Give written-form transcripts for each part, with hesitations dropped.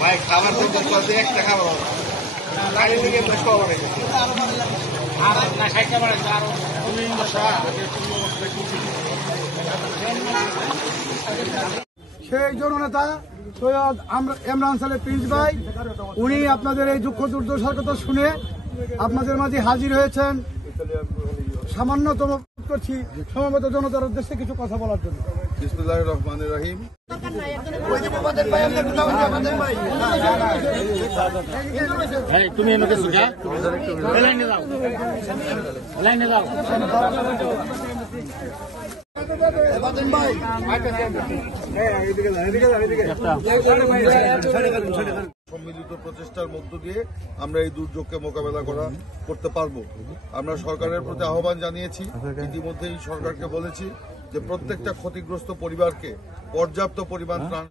ভাই খাবার তো একটা খাবার গাড়ি থেকে খাবার আর না খাইতে পারে আরো সেই জননেতা সৈয়দ ইমরান সালেহ প্রিন্স ভাই উনি আপনাদের এই দুঃখ দুর্দশার কথা শুনে আপনাদের মাঝে হাজির হয়েছেন সামান্যতম করছি সমবেত জনতার উদ্দেশ্যে কিছু কথা বলার জন্য। বিসমিল্লাহির রহমানির রহিম। তুমি আমাকে সুখা লাইনে যাও লাইনে যাও সম্মিলিত প্রচেষ্টার মধ্য দিয়ে আমরা এই দুর্যোগকে মোকাবেলা করতে পারবো। আমরা সরকারের প্রতি আহ্বান জানিয়েছি, ইতিমধ্যেই সরকারকে বলেছি যে প্রত্যেকটা ক্ষতিগ্রস্ত পরিবারকে পর্যাপ্ত পরিমাণ ত্রাণ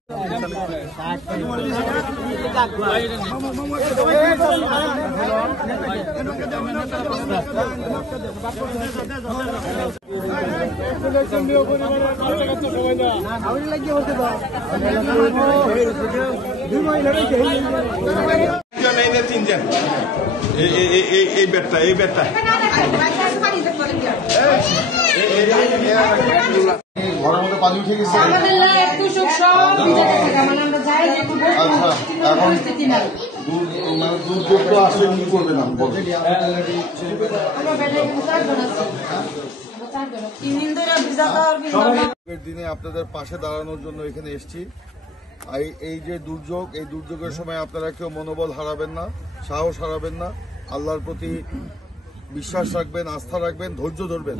তিনজন এই বেডটা ঘরের মধ্যে পানি উঠে গেছে। আচ্ছা, এখন দুর্যোগ তো আসলে কি করবেন দিনে আপনাদের পাশে দাঁড়ানোর জন্য এখানে এসেছি। এই যে দুর্যোগ, এই দুর্যোগের সময় আপনারা কেউ মনোবল হারাবেন না, সাহস হারাবেন না, আল্লাহর প্রতি বিশ্বাস রাখবেন, আস্থা রাখবেন, ধৈর্য ধরবেন।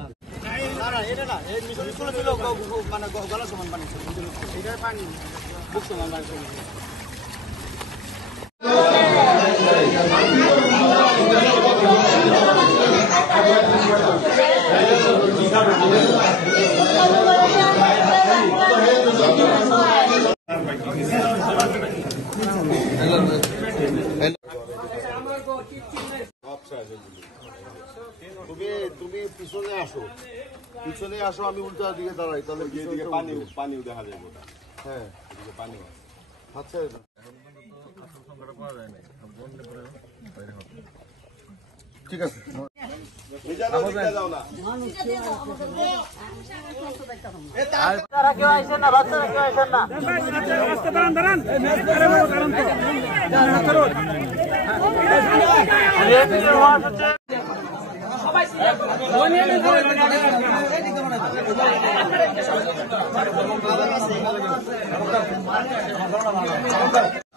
তুমি পিছনে আসো, আমি উল্টা দিকে দাঁড়াই, তাহলে পানি দেখা যাবে। হ্যাঁ, পানি আচ্ছা ঠিক আছে।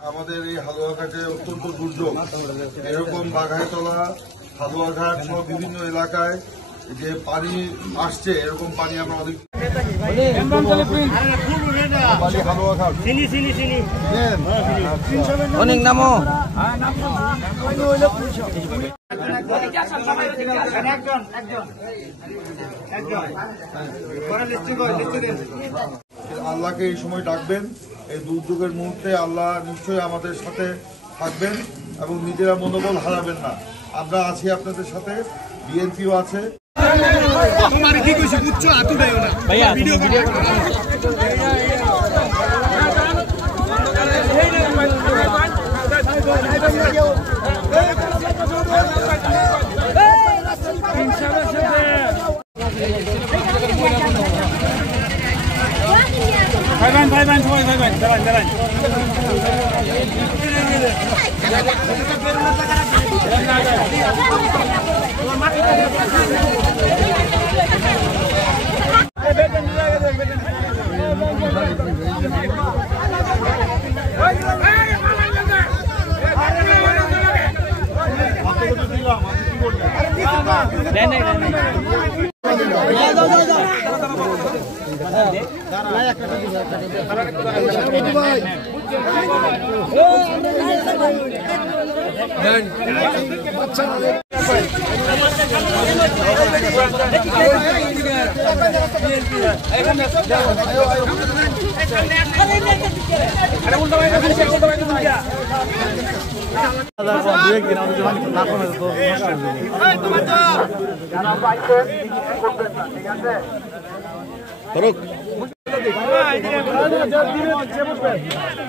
আমাদের এই হালুয়াঘাটে অত্যন্ত দুর্যোগ, এরকম বাঘাইতলা, হালুয়াঘাট সহ বিভিন্ন এলাকায় যে পানি আসছে, এরকম পানি আমরা অনেক অনেক নামো আল্লাহকে এই সময় ডাকবেন। এই দুর্যোগের মুহূর্তে আল্লাহ নিশ্চয়ই আমাদের সাথে থাকবেন এবং নিজেরা মনোবল হারাবেন না। আমরা আছি আপনাদের সাথে, বিএনপিও আছে।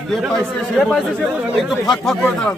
যে পাইছে সে একটু ফাঁক ফাঁক করে দাঁড়ান।